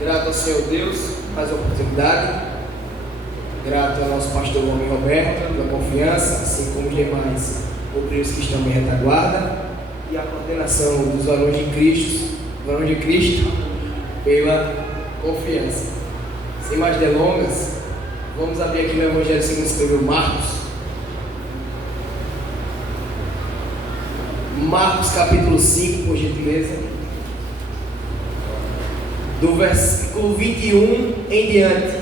Grato ao Senhor Deus, mais uma oportunidade. Grato ao nosso pastor homem Roberto pela confiança, assim como os demais obreiros que estão em retaguarda, e a coordenação dos varões de Cristo pela confiança. Sem mais delongas, vamos abrir aqui no Evangelho segundo escreveu Marcos. Marcos capítulo 5, por gentileza. Do versículo 21 em diante.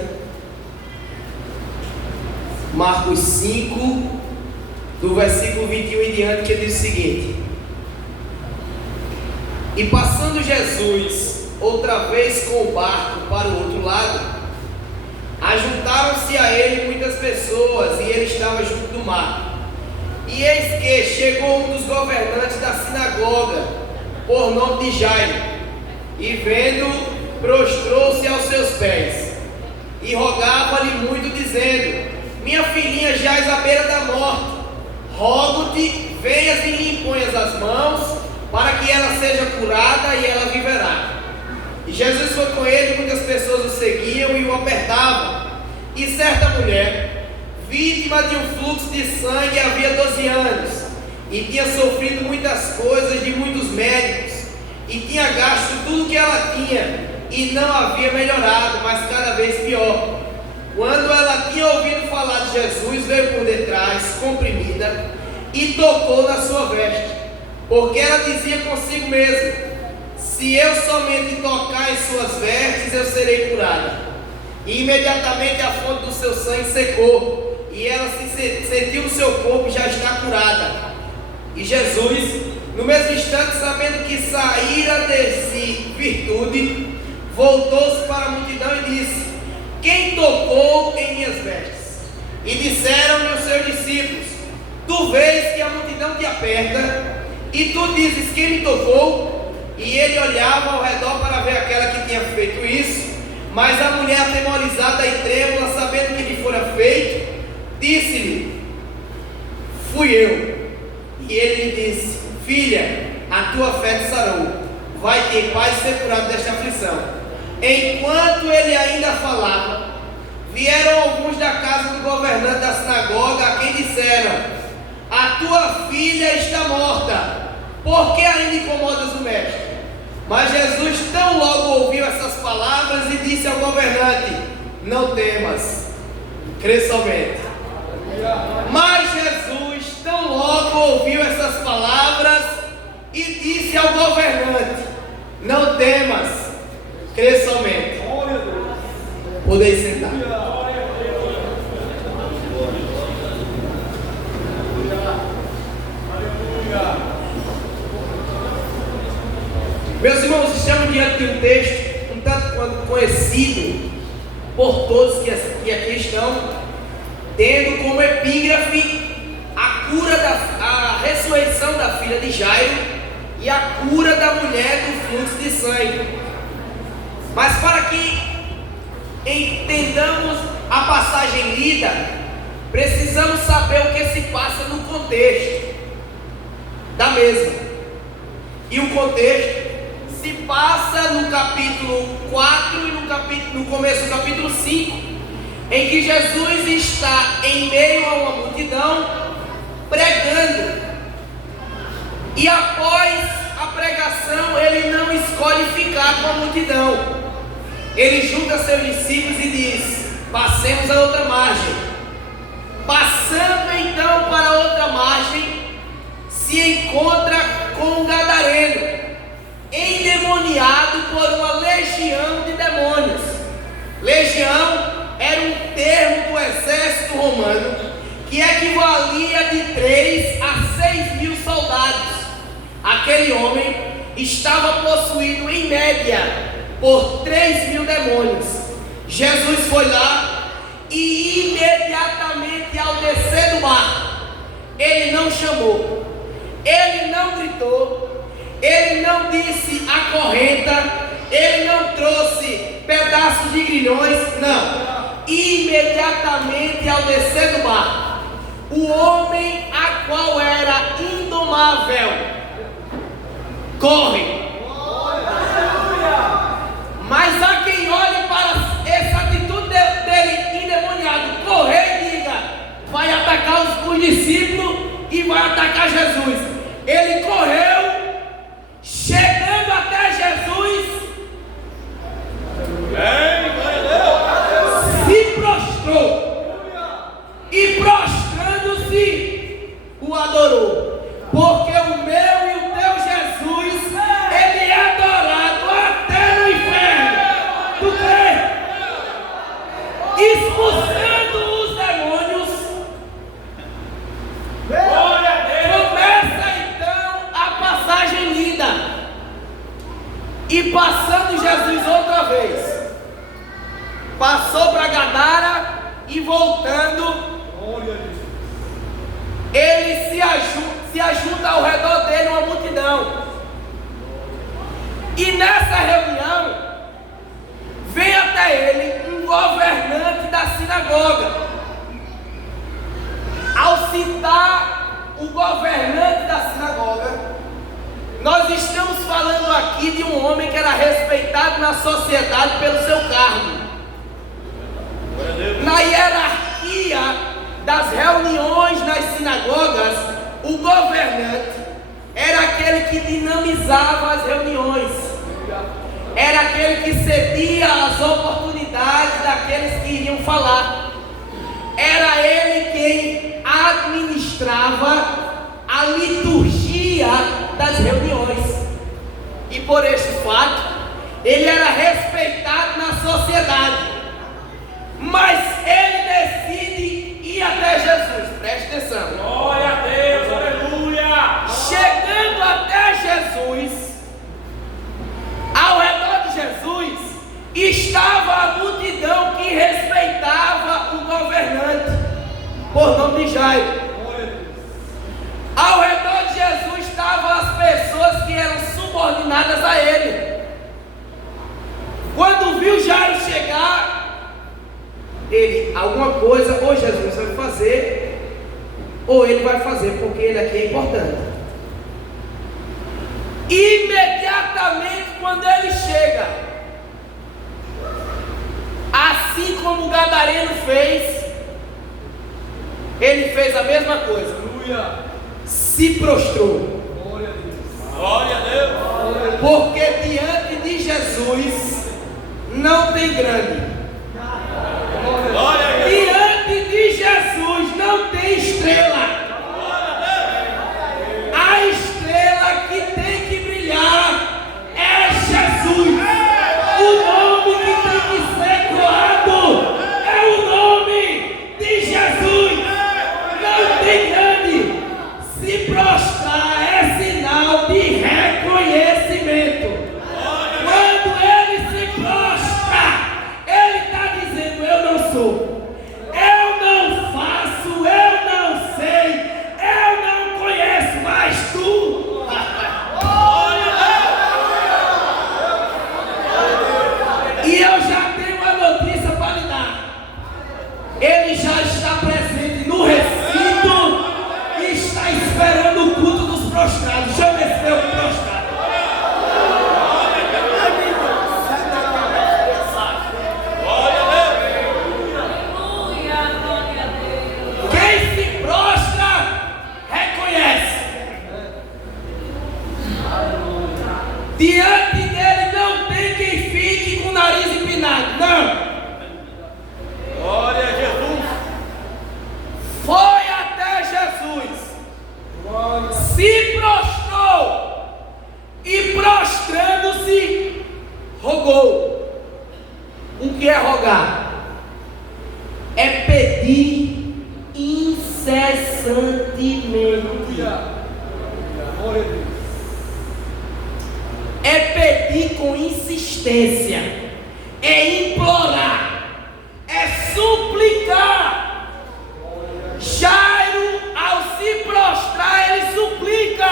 Marcos 5, do versículo 21 em diante, que diz o seguinte: E passando Jesus outra vez com o barco para o outro lado, ajuntaram-se a ele muitas pessoas, e ele estava junto do mar. E eis que chegou um dos governantes da sinagoga, por nome de Jairo, e vendo, prostrou-se aos seus pés, e rogava-lhe muito, dizendo: Minha filhinha jaz à beira da morte, rogo-te, venhas e lhe imponhas as mãos, para que ela seja curada e ela viverá. E Jesus foi com ele, muitas pessoas o seguiam e o apertavam. E certa mulher, vítima de um fluxo de sangue, havia 12 anos, e tinha sofrido muitas coisas de muitos médicos, e tinha gasto tudo o que ela tinha, e não havia melhorado, mas cada vez pior. Quando ela tinha ouvido falar de Jesus, veio por detrás, comprimida, e tocou na sua veste, porque ela dizia consigo mesma: se eu somente tocar em suas vestes, eu serei curada. E imediatamente a fonte do seu sangue secou, e ela se sentiu no seu corpo, já está curada. E Jesus, no mesmo instante, sabendo que saíra de si virtude, voltou-se para a multidão e disse: Quem tocou em minhas vestes? E disseram-lhe os seus discípulos: Tu vês que a multidão te aperta, e tu dizes: Quem me tocou? E ele olhava ao redor para ver aquela que tinha feito isso. Mas a mulher, atemorizada e trêmula, sabendo o que lhe fora feito, disse-lhe: Fui eu. E ele lhe disse: Filha, a tua fé te sarou, vai-te em paz ser curado desta aflição. Enquanto ele ainda falava, vieram alguns da casa do governante da sinagoga, a quem disseram: A tua filha está morta, por que ainda incomodas o mestre? Mas Jesus tão logo ouviu essas palavras e disse ao governante: Não temas, crê somente. Mas Jesus tão logo ouviu essas palavras e disse ao governante: Não temas, crê somente. Podeis sentar. Meus irmãos, estamos diante de um texto um tanto quanto conhecido por todos que aqui estão, tendo como epígrafe a ressurreição da filha de Jairo e a cura da mulher do fluxo de sangue. Mas para que entendamos a passagem lida, precisamos saber o que se passa no contexto da mesma. E o contexto se passa no capítulo 4 e no começo do capítulo 5, em que Jesus está em meio a uma multidão pregando. E após a pregação, ele não escolhe ficar com a multidão. Ele junta seus discípulos e diz: Passemos a outra margem. Passando então para a outra margem, se encontra com um gadareno, endemoniado por uma legião de demônios. Legião era um termo do exército romano que equivalia de 3 a 6 mil soldados. Aquele homem estava possuído em média por 3 mil demônios. Jesus foi lá e imediatamente ao descer do barco, ele não chamou, ele não gritou, ele não disse acorrenta, ele não trouxe pedaços de grilhões, não. Imediatamente ao descer do barco, o homem a qual era indomável corre. Mas a quem passando Jesus outra vez, passou para Gadara e voltando, ele se ajunta ao redor dele uma multidão. E nessa reunião, vem até ele um governante da sinagoga. Ao citar o governante da sinagoga, nós estamos falando aqui de um homem que era respeitado na sociedade pelo seu cargo. Na hierarquia das reuniões nas sinagogas, o governante era aquele que dinamizava as reuniões, era aquele que cedia as oportunidades daqueles que iriam falar, era ele quem administrava a liturgia das reuniões, e por este fato, ele era respeitado na sociedade. Mas ele decide ir até Jesus, preste atenção. Glória a Deus, aleluia! Chegando até Jesus, ao redor de Jesus, estava a multidão que respeitava o governante, por nome de Jairo. Ao redor de Jesus estavam as pessoas que eram subordinadas a ele. Quando viu Jairo chegar, ele, alguma coisa, ou Jesus vai fazer, ou ele vai fazer, porque ele aqui é importante. Imediatamente quando ele chega, assim como o gadareno fez, ele fez a mesma coisa. Aleluia! Se prostrou. Glória a Deus! Porque diante de Jesus não tem grande. Glória a Deus! Diante de Jesus não tem estrela. A estrela que tem que brilhar é Jesus. O nome que tem que ser croado é o nome de Jesus. Não tem grande. Se prostrar é sinal de reconhecimento. Quando ele se prostra, ele está dizendo: eu não sou, eu não faço, eu não sei, eu não conheço, mas tu. E eu já tenho uma notícia para lhe dar. Ele já está presente no recinto e está esperando o culto dos prostrados. Chama esse meu prostrado. Quem se prostra, reconhece. Diante dele não tem quem fique com o nariz empinado. Não. Glória a Jesus! Foi até Jesus, se prostrou e prostrando-se, rogou. O que é rogar? É pedir incessantemente. É pedir com insistência, é implorar, é suplicar. Jairo, ao se prostrar, ele suplica.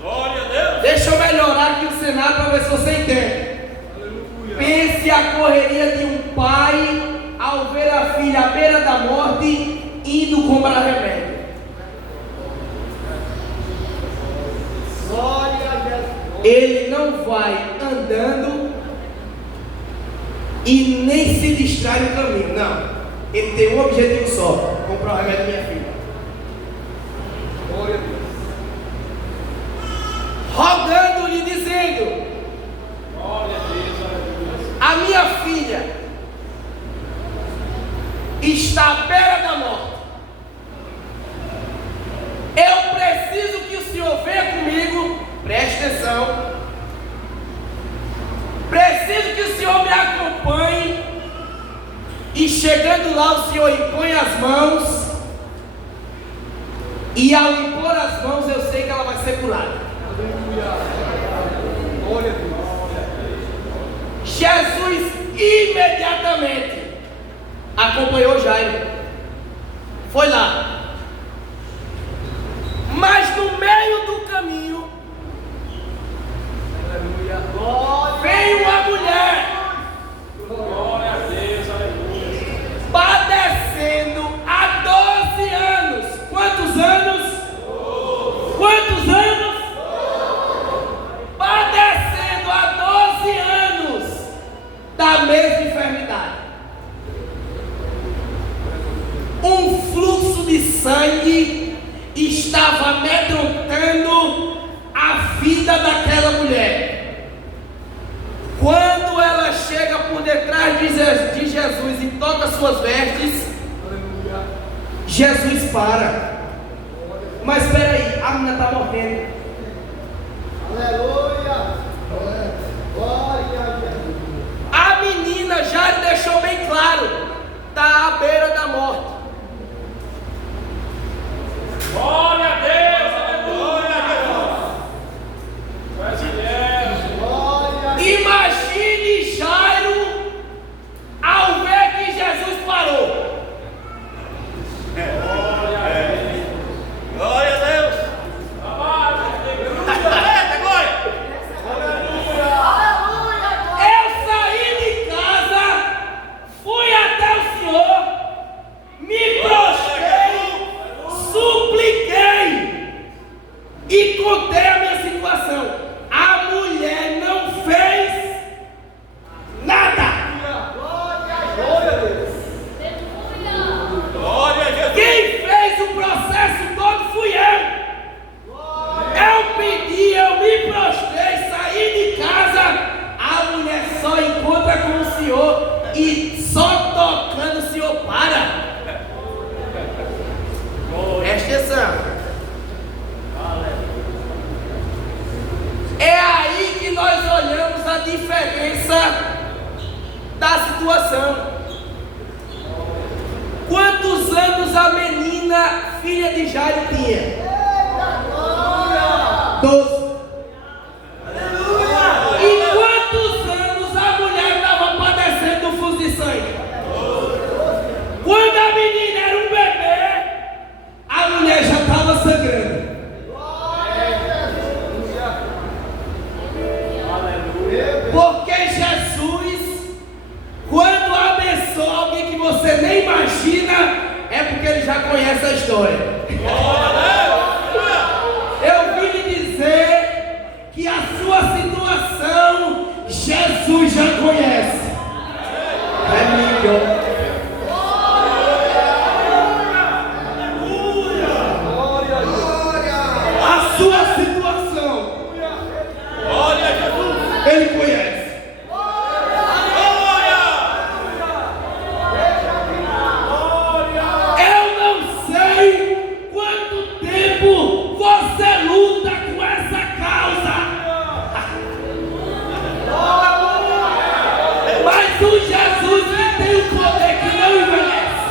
Glória a Deus! Deixa eu melhorar aqui o cenário para ver se você entende. Aleluia! Pense a correria de um pai ao ver a filha à beira da morte, indo comprar remédio. Ele não vai andando e nem se distrai no caminho, não. Ele tem um objetivo só: comprar o remédio da minha filha. Glória a Deus! Rogando-lhe, dizendo: Glória a Deus, aleluia! a minha filha está à beira da morte. Eu preciso que o Senhor venha comigo. Preste atenção. Preciso que o Senhor me acompanhe. E chegando lá, o Senhor impõe as mãos. E ao impor as mãos, eu sei que ela vai ser curada. Aleluia! Glória a Deus! Jesus imediatamente acompanhou Jairo. Foi lá. Mas no meio do caminho veio uma mulher Glória a Deus, aleluia. padecendo há 12 anos. Quantos anos? Quantos anos? Padecendo há 12 anos da mesma enfermidade. Um fluxo de sangue estava amedrontando a vida daquela mulher. Quando ela chega por detrás de Jesus e toca suas vestes, Jesus para. Mas espera aí, a menina está morrendo. Aleluia! Glória a Deus! A menina já deixou bem claro, está à beira da morte. Glória a Deus, aleluia. Glória! Imagine Jairo ao ver que Jesus parou. Glória a Deus. Eu saí de casa, fui até o Senhor, me prostrei, supliquei e contei a minha situação. A mulher não fez nada. Glória a Deus! Glória a Jesus. Quem fez o processo todo fui eu. Eu pedi, eu me prostrei, saí de casa. A mulher só encontra com o Senhor e só tocando o Senhor para. Presta atenção. É aí que nós olhamos a diferença da situação. Quantos anos a menina, filha de Jairo, tinha? 12. E quantos anos a mulher estava padecendo do fluxo de sangue? Quando a menina era um bebê, a mulher já estava sangrando. Porque Jesus, quando abençoa alguém que você nem imagina, é porque ele já conhece a história. Eu vim lhe dizer que a sua situação Jesus já conhece. É melhor. A sua situação Ele conhece. Eu não sei quanto tempo você luta com essa causa, mas o Jesus que tem o poder que não envelhece,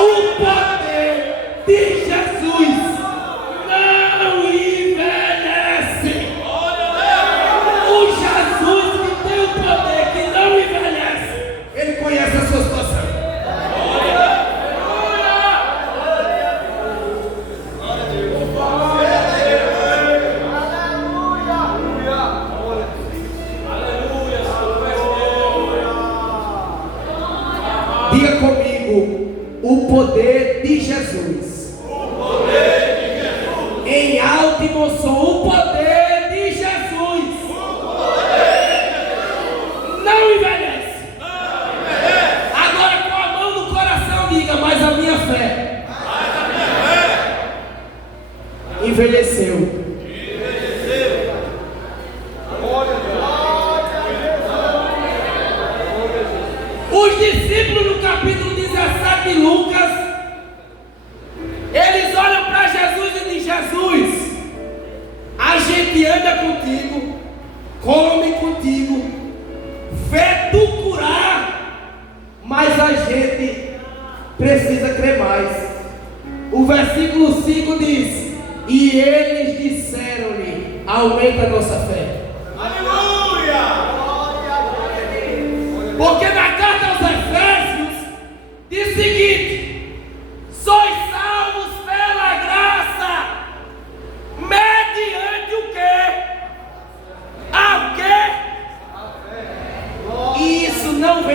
o poder de Jesus não envelhece. O Jesus que tem o poder que não envelhece, ele conhece a sua situação. Diga comigo, o poder de Jesus. Em alto e bom som, o poder de Jesus. Não envelhece. Agora com a mão no coração diga, mas a minha fé envelheceu. Os discípulos no capítulo 17 de Lucas, eles olham para Jesus e dizem: Jesus, a gente anda contigo, come contigo, vê tu curar, mas a gente precisa crer mais. O versículo 5 diz: e eles disseram-lhe: aumenta a nossa fé. Aleluia!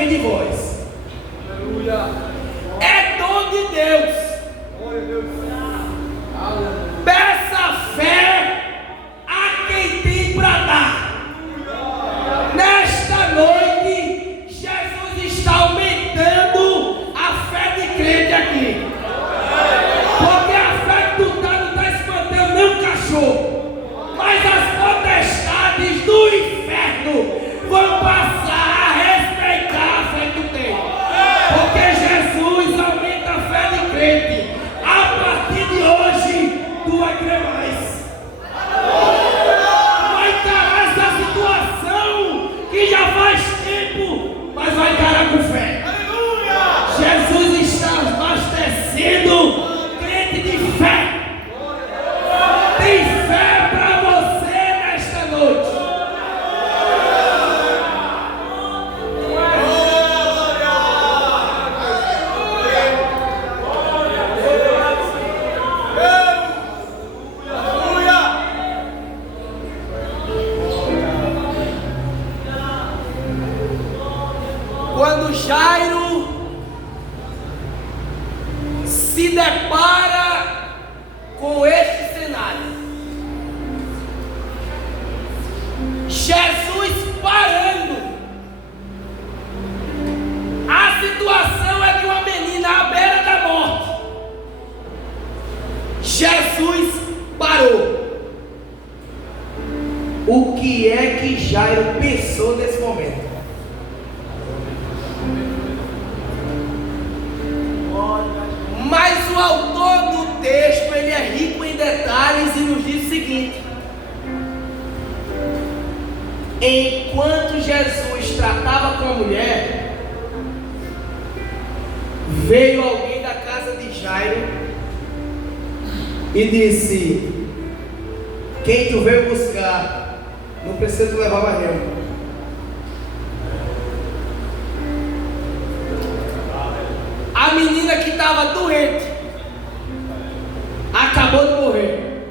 também de vós. Aleluia. É dom de Deus. Glória a Deus. Aleluia. Peça fé a quem tem para dar. Nesta noite, Jesus está aumentando a fé de crente aqui. Porque a fé que tu está não está espantando nem um cachorro. Mas as potestades do inferno vão passar a respeitar a fé que tu tem. Porque Jesus aumenta a fé de crente. A partir de hoje, tu vai crer mais. Vai encarar essa situação que já faz tempo, mas vai encarar com fé. Jesus está abastecendo crente de fé. Tem fé para você nesta noite. Quando Jairo se depara com este cenário, Jesus parando, a situação é de uma menina à beira da morte. Jesus parou. O que é que Jairo pensou nesse momento? Mas o autor do texto, ele é rico em detalhes e nos diz o seguinte: enquanto Jesus tratava com a mulher, veio alguém da casa de Jairo e disse: quem tu veio buscar, não precisa tu levar mais não. A menina que estava doente acabou de morrer.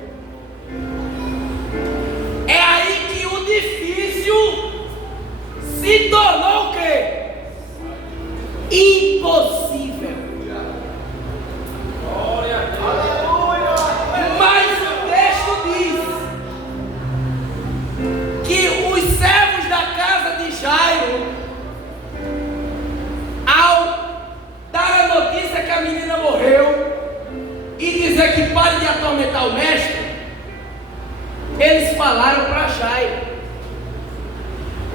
É aí que o difícil se tornou o quê? Impossível. Glória a Deus. Mas o texto diz que os servos da casa de Jairo, ao dar a notícia que a menina morreu e dizer que pare de atormentar o mestre, eles falaram para Jairo.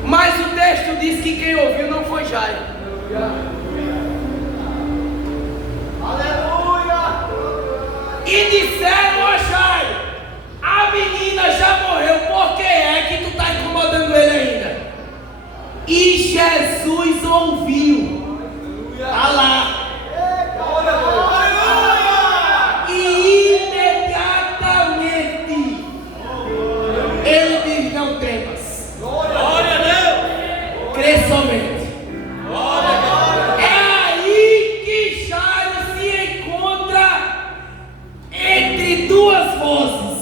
Mas o texto diz que quem ouviu não foi Jairo. Aleluia. E disseram a Jairo: a menina já morreu, por que é que tu está incomodando ele ainda? E Jesus ouviu. Está lá. E imediatamente ele diz: não temas. Glória a Deus. Crê somente. É aí que Jairo se encontra entre duas vozes.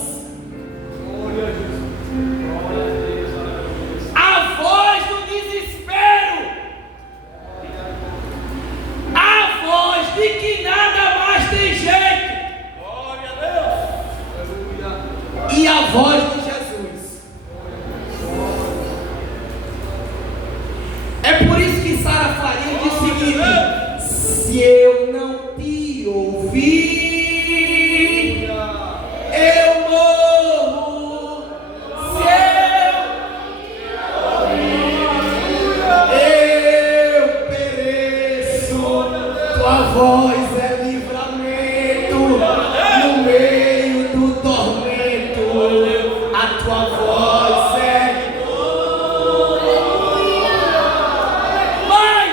A voz do desespero, a voz de que nada mais tem jeito, Glória a Deus. e a voz de Jesus. É por isso que Sara Faria diz o seguinte: se eu não te ouvir, eu morro. Se eu pereço, tua voz é livramento no meio do tormento. A tua voz é. Mas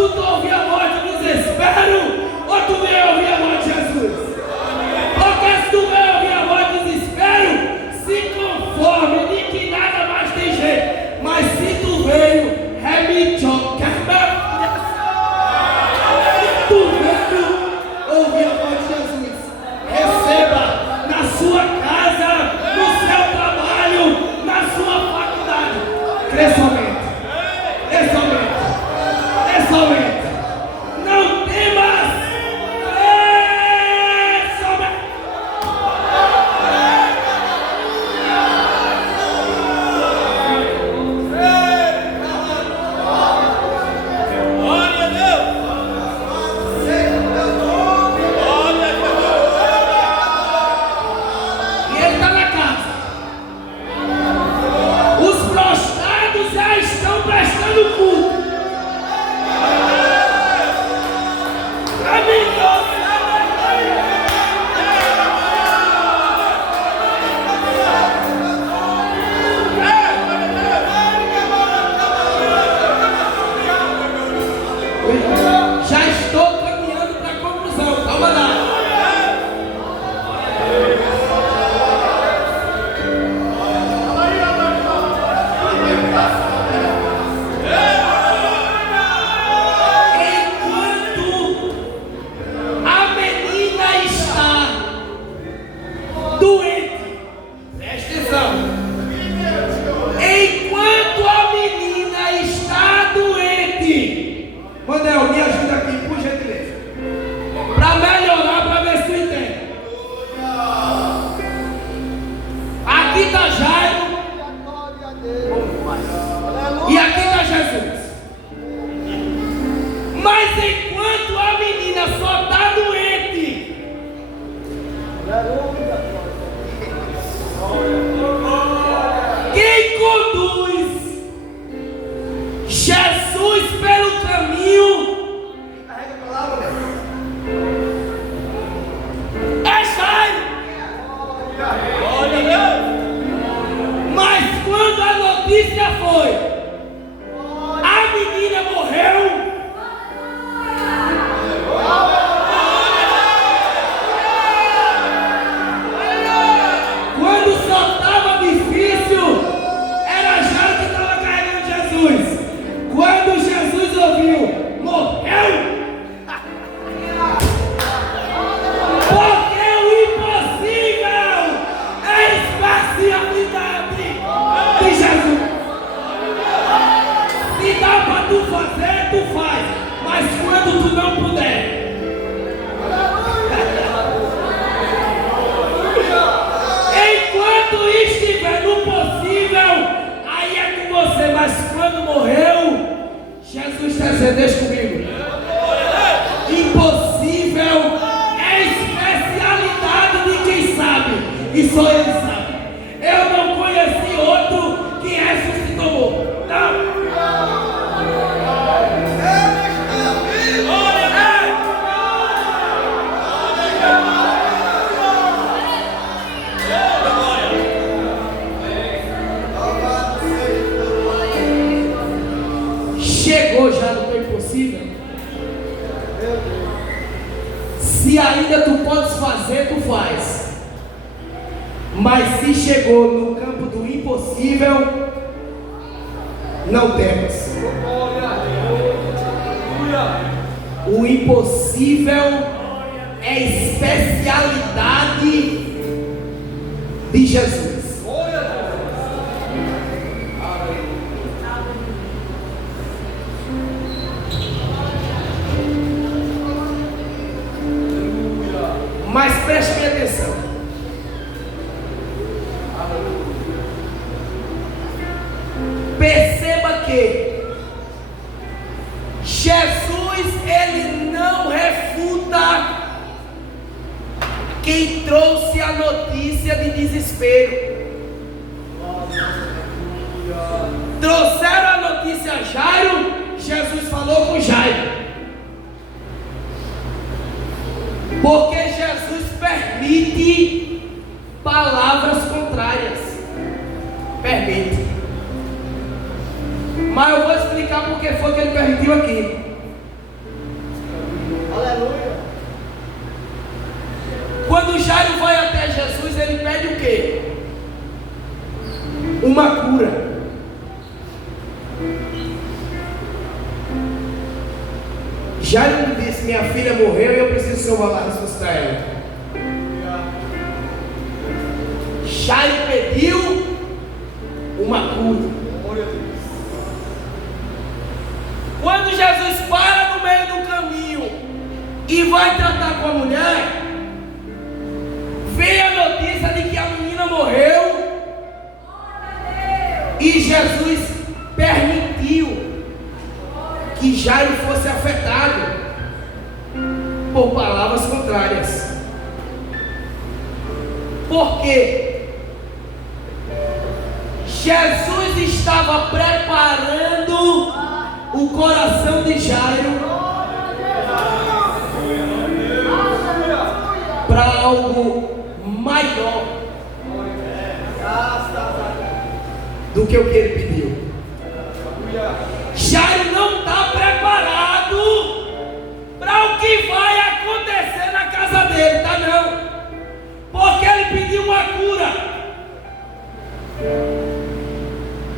culto ouvir a voz do desespero, ou tu veio ouvir a voz de Jesus? Porque se tu veio ouvir a voz do desespero, se conforme de que nada mais tem jeito. Mas se tu veio, tu veio ouvir a voz de Jesus, receba na sua casa, no seu trabalho, na sua faculdade. Crescimento. Esse aumento. Não temas. Esse aumento. Glória a Deus. E ele está na casa. Os prostrados já estão prestando culto. Já estou caminhando para a conclusão. Calma lá. Enquanto a menina está doente, preste atenção. Enquanto a menina está doente, Manel, me ajuda aqui, por gentileza. Para melhorar, para ver se tu entende. Aqui está Jairo. E aqui está Jesus. Mas enquanto a menina só está doente, quem conduz Jesus pelo caminho é Jairo. Glória a Deus. Mas quando a notícia foi, a menina morreu. Quando só estava difícil, era Jairo que estava carregando Jesus. Quando Jesus ouviu, morreu. Porque o impossível é especialidade de Jesus. Se dá para tu fazer, tu faz. Mas quando tu não puder, enquanto estiver no possível, aí é com você. Mas quando morreu, Jesus está dizendo, deixa comigo. Impossível é especialidade de quem sabe, e só ele sabe. Eu não conheci outro que ressuscitou. Não. Chegou já no teu impossível? Se ainda tu podes fazer, tu faz. Mas se chegou no campo do impossível, não temas. O impossível é especialidade de Jesus. Mas preste bem atenção. Perceba que Jesus, ele não refuta quem trouxe a notícia de desespero. Trouxeram a notícia a Jairo, Jesus falou com Jairo. Porque Jesus permite palavras contrárias. Permite. Mas eu vou explicar porque foi que ele permitiu aqui. uma cura. Jairo disse: minha filha morreu e eu preciso que o Senhor vá lá ressuscitar ela. Jairo pediu uma cura. Quando Jesus para no meio do caminho e vai tratar com a mulher, vem a notícia de que a menina morreu e Jesus permitiu que Jairo fosse afetado por palavras contrárias. Por quê? Jesus estava preparando o coração de Jairo para algo maior do que o que ele pediu. Jairo não está preparado para o que vai acontecer na casa dele, tá não? Porque ele pediu uma cura.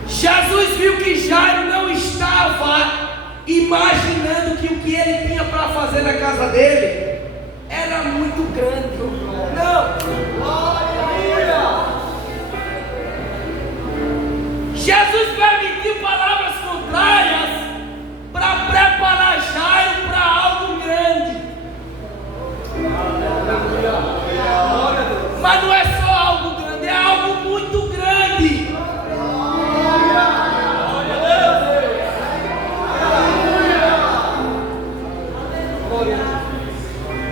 Jesus viu que Jairo não estava imaginando que o que ele tinha para fazer na casa dele era muito grande. Não. Jesus permitiu palavras contrárias para preparar Jairo para algo grande. Mas não é só algo grande, é algo muito grande.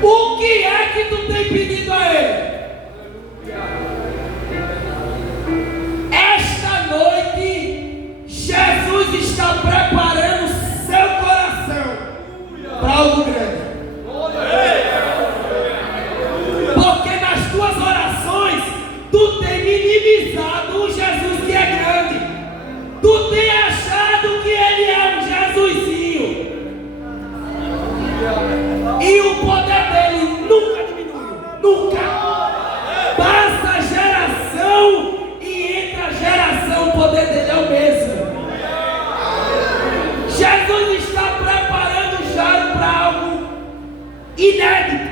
O que é que tu tem pedido a Ele? Esta noite, Jesus está preparando seu coração para algo grande. Porque nas tuas orações, tu tem minimizado o Jesus que é grande. Tu tem achado que Ele é um Jesusinho. E o poder dele nunca diminuiu, nunca. Passa a geração e entre a geração o poder dele é o mesmo. Jesus está preparando Jairo para algo inédito.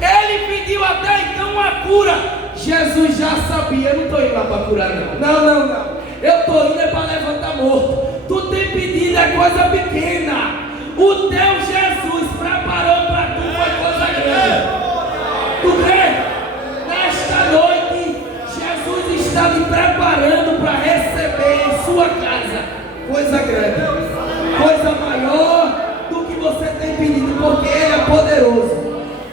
Ele pediu até então uma cura. Jesus já sabia: eu não estou indo lá para curar não. Eu estou indo é para levantar morto. Tu tem pedido é coisa pequena. O teu Jesus preparou para tu foi coisa grande. Tu crê? Nesta noite, Jesus está me preparando para receber em sua casa coisa grande, coisa maior do que você tem pedido, porque Ele é poderoso.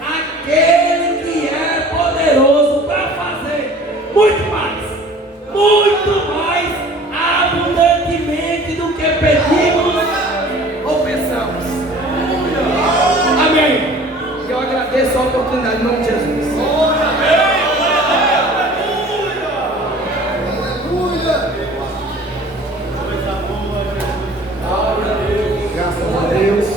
Aquele que é poderoso para fazer muito mais abundantemente do que pedimos ou pensamos. Amém. Eu agradeço a oportunidade em nome de Jesus. Graças a Deus.